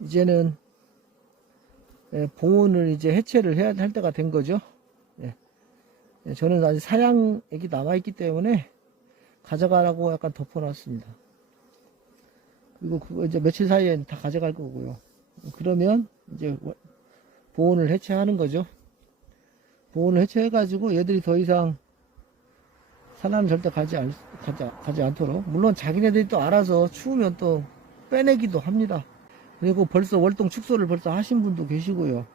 이제는 봉온을 이제 해체를 해야 할 때가 된 거죠. 저는 아직 사양액이 남아있기 때문에 가져가라고 약간 덮어놨습니다. 그리고 그거 이제 며칠 사이에 다 가져갈 거고요. 그러면 이제 보온을 해체하는 거죠. 보온을 해체해가지고 얘들이 더 이상 산란을 절대 가지 않도록. 물론 자기네들이 또 알아서 추우면 또 빼내기도 합니다. 그리고 벌써 월동 축소를 벌써 하신 분도 계시고요.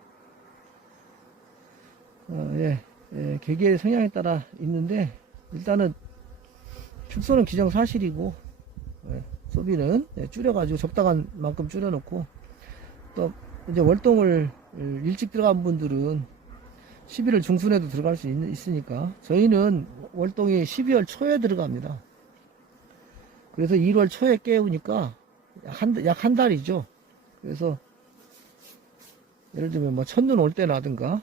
개개의 성향에 따라 있는데, 일단은 축소는 기정사실이고, 소비는 줄여가지고 적당한 만큼 줄여놓고, 또 이제 월동을 일찍 들어간 분들은 11월 중순에도 들어갈 수 있으니까, 저희는 월동이 12월 초에 들어갑니다. 그래서 1월 초에 깨우니까 약 한 달이죠. 그래서 예를 들면 뭐 첫눈 올 때라든가,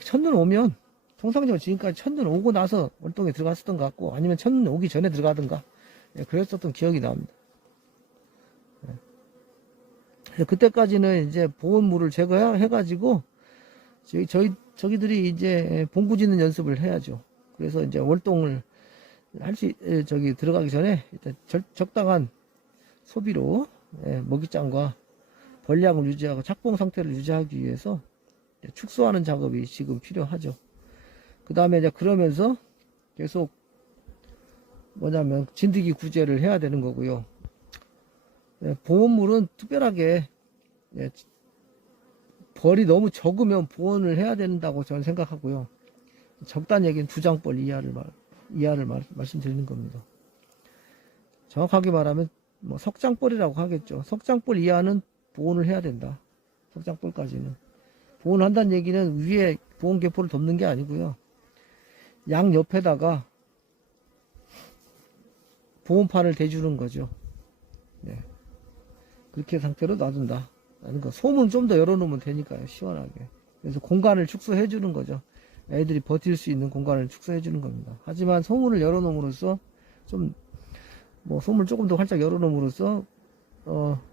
첫눈 오면 통상적으로 지금까지 첫눈 오고 나서 월동에 들어갔었던 것 같고, 아니면 첫눈 오기 전에 들어가든가, 그랬었던 기억이 납니다. 그때까지는 이제 보온물을 제거해가지고 저기들이 이제 봉구 짓는 연습을 해야죠. 그래서 이제 월동을 들어가기 전에 일단 적당한 소비로 먹이장과 벌량을 유지하고 착봉 상태를 유지하기 위해서 축소하는 작업이 지금 필요하죠. 그 다음에 이제 그러면서 계속 뭐냐면 진드기 구제를 해야 되는 거고요. 보온물은 특별하게 벌이 너무 적으면 보온을 해야 된다고 저는 생각하고요. 적다는 얘기는 두장벌 이하를 말씀드리는 겁니다. 정확하게 말하면 뭐 석장벌이라고 하겠죠. 석장벌 이하는 보온을 해야 된다. 석장벌까지는. 보온한다는 얘기는 위에 보온개포를 덮는 게 아니고요. 양 옆에다가 보온판을 대주는 거죠. 그렇게 상태로 놔둔다. 그러니까 소문 좀 더 열어놓으면 되니까요. 시원하게. 그래서 공간을 축소해 주는 거죠. 애들이 버틸 수 있는 공간을 축소해 주는 겁니다. 하지만 소문을 열어놓음으로써 소문을 조금 더 활짝 열어놓음으로써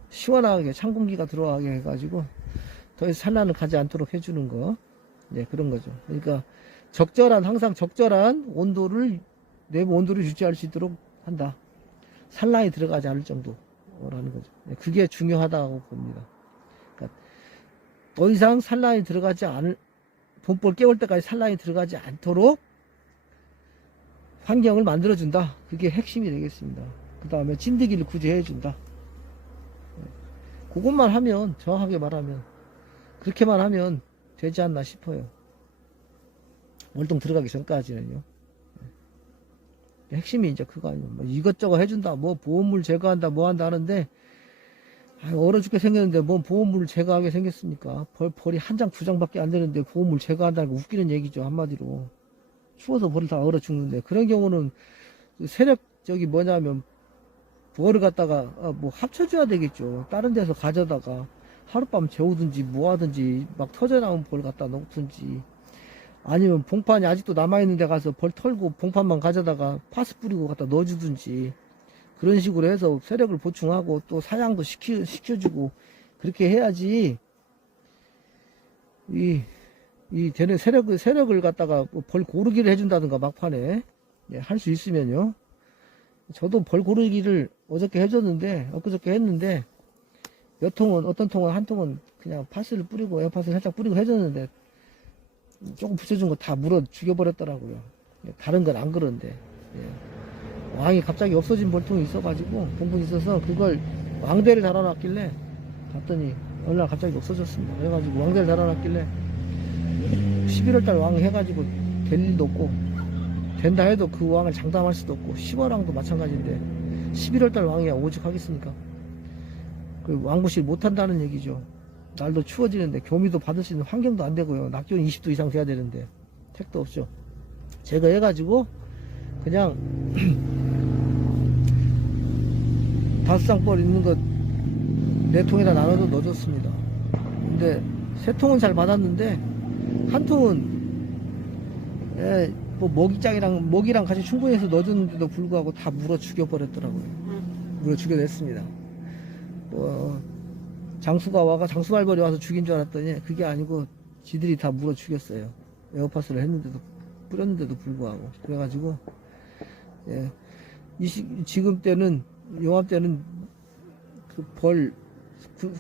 시원하게 찬 공기가 들어가게 해가지고 더 이상 산란을 가지 않도록 해주는 거. 그런 거죠. 그러니까 항상 적절한 온도를, 내부 온도를 유지할 수 있도록 한다. 산란이 들어가지 않을 정도라는 거죠. 그게 중요하다고 봅니다. 그러니까 더 이상 산란이 들어가지 않을, 봄벌 깨울 때까지 산란이 들어가지 않도록 환경을 만들어준다. 그게 핵심이 되겠습니다. 그 다음에 진드기를 구제해준다. 그것만 하면, 정확하게 말하면, 그렇게만 하면 되지 않나 싶어요. 월동 들어가기 전까지는요. 핵심이 이제 그거 아니에요. 뭐 이것저것 해준다, 뭐 보온물 제거한다, 뭐 한다 하는데, 얼어 죽게 생겼는데 뭐 보온물을 제거하게 생겼습니까? 벌이 한 장, 두 장밖에 안 되는데 보온물 제거한다는 거 웃기는 얘기죠, 한마디로. 추워서 벌이 다 얼어 죽는데. 그런 경우는 벌을 갖다가 뭐 합쳐줘야 되겠죠. 다른 데서 가져다가 하룻밤 재우든지 뭐 하든지, 막 터져나온 벌 갖다 놓든지, 아니면 봉판이 아직도 남아있는 데 가서 벌 털고 봉판만 가져다가 파스 뿌리고 갖다 넣어주든지, 그런 식으로 해서 세력을 보충하고 또 사냥도 시켜주고, 그렇게 해야지 되는 세력을 갖다가 벌 고르기를 해준다든가 막판에 할 수 있으면요. 저도 벌 고르기를 어저께 해줬는데, 엊그저께 했는데, 어떤 통은 한 통은 그냥 파스를 뿌리고, 에어파스를 살짝 뿌리고 해줬는데, 조금 붙여준 거 다 물어 죽여버렸더라고요. 다른 건 안 그런데. 왕이 갑자기 없어진 벌통이 있어가지고, 봉분이 있어서 그걸 왕대를 달아놨길래, 봤더니 어느 날 갑자기 없어졌습니다. 그래가지고 왕대를 달아놨길래 11월달 왕 해가지고 될 일도 없고, 된다 해도 그 왕을 장담할 수도 없고, 10월왕도 마찬가지인데 11월달 왕이야 오죽 하겠습니까? 그 왕부실 못한다는 얘기죠. 날도 추워지는데 교미도 받을 수 있는 환경도 안 되고요. 낮 기온 20도 이상 돼야 되는데 택도 없죠. 제거해가지고 그냥 5장벌 있는 거 4통에다 나눠서 넣어줬습니다. 근데 3통은 잘 받았는데 한 통은 뭐 먹이랑 같이 충분히 해서 넣어줬는데도 불구하고 다 물어 죽여버렸더라고요. 물어 죽여냈습니다. 뭐 장수가 와가 장수말벌이 와서 죽인 줄 알았더니 그게 아니고 지들이 다 물어 죽였어요. 에어파스를 했는데도 뿌렸는데도 불구하고. 그래가지고 예, 지금 때는 요맘때는 그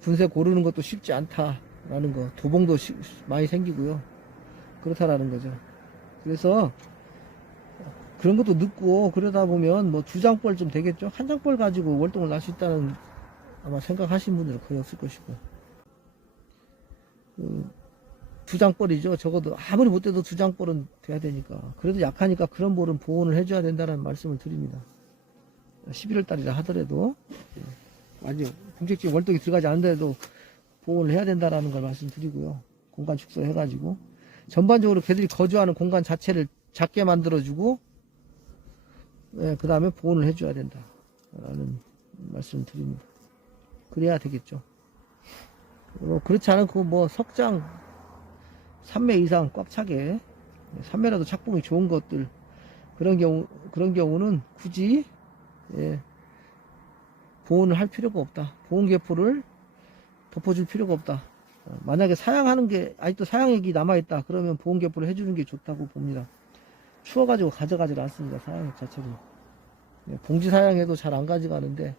군세 고르는 것도 쉽지 않다라는 거. 도봉도 많이 생기고요. 그렇다라는 거죠. 그래서 그런 것도 늦고 그러다 보면 뭐 2장벌 되겠죠. 1장벌 가지고 월동을 날 수 있다는 아마 생각하시는 분들은 거의 없을 것이고, 2장벌이죠. 적어도 아무리 못돼도 2장벌은 돼야 되니까. 그래도 약하니까 그런 볼은 보온을 해줘야 된다는 말씀을 드립니다. 11월 달이라 하더라도 아직 본격적인 월동이 들어가지 않는데도 보온을 해야 된다라는 걸 말씀드리고요. 공간 축소해가지고 전반적으로 개들이 거주하는 공간 자체를 작게 만들어주고, 그 다음에 보온을 해줘야 된다라는 말씀을 드립니다. 그래야 되겠죠. 그렇지 않고 뭐 석장 3매 이상 꽉 차게, 3매라도 착봉이 좋은 것들, 그런 경우는 굳이 보온을 할 필요가 없다. 보온개포를 덮어줄 필요가 없다. 만약에 사양하는 게 아직도 사양액이 남아있다 그러면 보온개포를 해주는 게 좋다고 봅니다. 추워가지고 가져가질 않습니다. 사양액 자체를. 봉지 사양해도 잘 안 가져가는데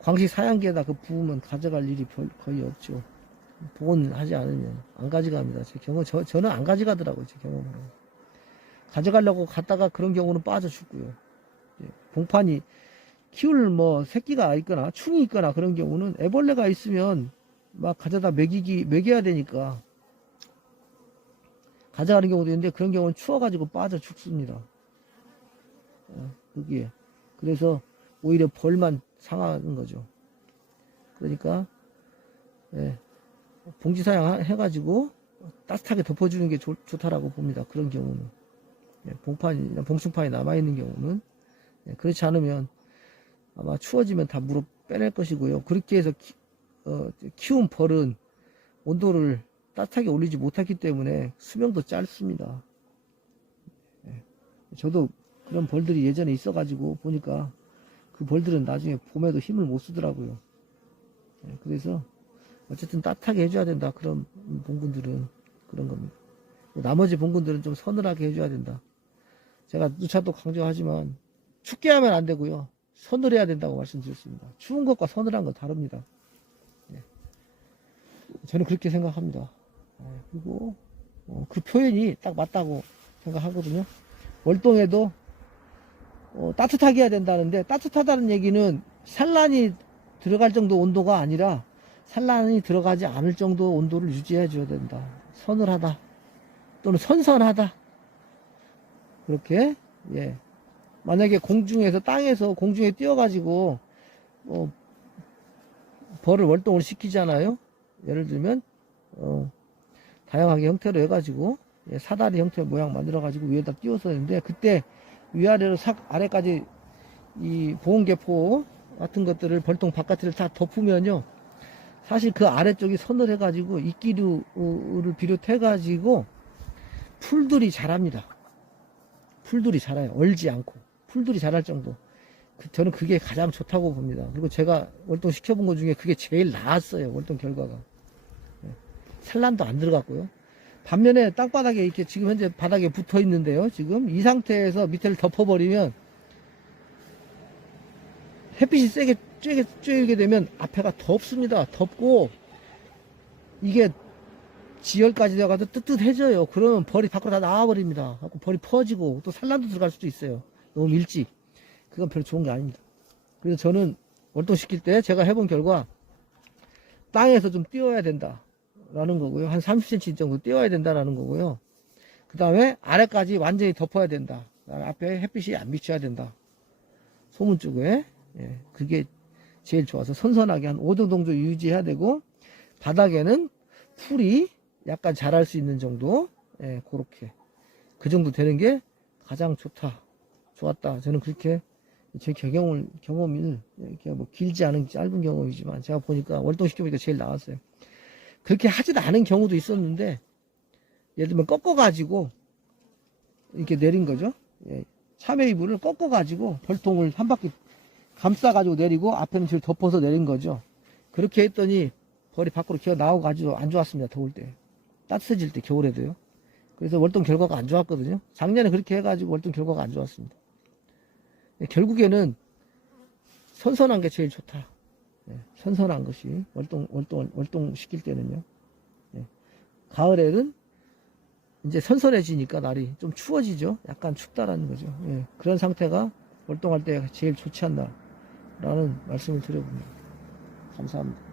광식 사양기에다 그 부으면 가져갈 일이 거의 없죠. 보온하지 않으면 안 가져갑니다. 제 경우 저는 안 가져가더라고요. 제 경험으로. 가져가려고 갔다가 그런 경우는 빠져 죽고요. 봉판이 키울 뭐 새끼가 있거나 충이 있거나 그런 경우는 애벌레가 있으면 막 가져다 먹여야 되니까 가져가는 경우도 있는데 그런 경우는 추워가지고 빠져 죽습니다. 거기에. 그래서 오히려 벌만 상하는 거죠. 그러니까 봉지 사양 해가지고 따뜻하게 덮어주는 게 좋다라고 봅니다. 그런 경우는. 봉판이나 봉충판이 남아있는 경우는. 그렇지 않으면 아마 추워지면 다 물어 빼낼 것이고요. 그렇게 해서 키운 벌은 온도를 따뜻하게 올리지 못했기 때문에 수명도 짧습니다. 저도 그런 벌들이 예전에 있어가지고 보니까 그 벌들은 나중에 봄에도 힘을 못 쓰더라고요. 그래서 어쨌든 따뜻하게 해줘야 된다. 그런 봉군들은 그런 겁니다. 나머지 봉군들은 좀 서늘하게 해줘야 된다. 제가 누차 또 강조하지만 춥게 하면 안 되고요. 서늘해야 된다고 말씀드렸습니다. 추운 것과 서늘한 건 다릅니다. 저는 그렇게 생각합니다. 그리고 그 표현이 딱 맞다고 생각하거든요. 월동에도 따뜻하게 해야 된다는데, 따뜻하다는 얘기는 산란이 들어갈 정도 온도가 아니라 산란이 들어가지 않을 정도 온도를 유지해 줘야 된다. 서늘하다 또는 선선하다, 그렇게. 만약에 땅에서 공중에 띄어가지고 벌을 월동을 시키잖아요. 예를 들면 다양하게 형태로 해가지고 사다리 형태 모양 만들어가지고 위에다 띄워서 했는데, 그때 위아래로 아래까지 이 보온개포 같은 것들을 벌통 바깥을 다 덮으면요, 사실 그 아래쪽이 서늘해가지고 이끼류를 비롯해가지고 풀들이 자랍니다. 풀들이 자라요. 얼지 않고 풀들이 자랄 정도. 저는 그게 가장 좋다고 봅니다. 그리고 제가 월동 시켜본 것 중에 그게 제일 나았어요. 월동 결과가. 산란도 안 들어갔고요. 반면에 땅바닥에 이렇게 지금 현재 바닥에 붙어 있는데요. 지금 이 상태에서 밑에를 덮어버리면 햇빛이 세게 쬐게 되면 앞에가 덥습니다. 덥고 이게 지열까지 되어가서 뜨뜻해져요. 그러면 벌이 밖으로 다 나와버립니다. 벌이 퍼지고 또 산란도 들어갈 수도 있어요. 너무 일찍. 그건 별로 좋은 게 아닙니다. 그래서 저는 월동시킬 때 제가 해본 결과 땅에서 좀 띄워야 된다 라는 거고요. 한 30cm 정도 띄워야 된다라는 거고요. 그 다음에 아래까지 완전히 덮어야 된다. 앞에 햇빛이 안 비쳐야 된다. 소문 쪽에. 그게 제일 좋아서 선선하게 한 5도 정도 유지해야 되고, 바닥에는 풀이 약간 자랄 수 있는 정도, 그렇게 그 정도 되는 게 가장 좋았다. 저는 그렇게 제 경험을 이렇게 뭐 길지 않은 짧은 경험이지만 제가 보니까 월동시켜보니까 제일 나았어요. 그렇게 하지도 않은 경우도 있었는데, 예를 들면 꺾어가지고 이렇게 내린 거죠. 참외 이불을 꺾어가지고 벌통을 한 바퀴 감싸가지고 내리고 앞에는 줄 덮어서 내린 거죠. 그렇게 했더니 벌이 밖으로 기어 나오고 아주 안 좋았습니다. 더울 때. 따뜻해질 때, 겨울에도요. 그래서 월동 결과가 안 좋았거든요. 작년에 그렇게 해가지고 월동 결과가 안 좋았습니다. 결국에는 선선한 게 제일 좋다. 선선한 것이 월동 시킬 때는요. 가을에는 이제 선선해지니까 날이 좀 추워지죠. 약간 춥다라는 거죠. 그런 상태가 월동할 때 제일 좋지 않나 라는 말씀을 드려봅니다. 감사합니다.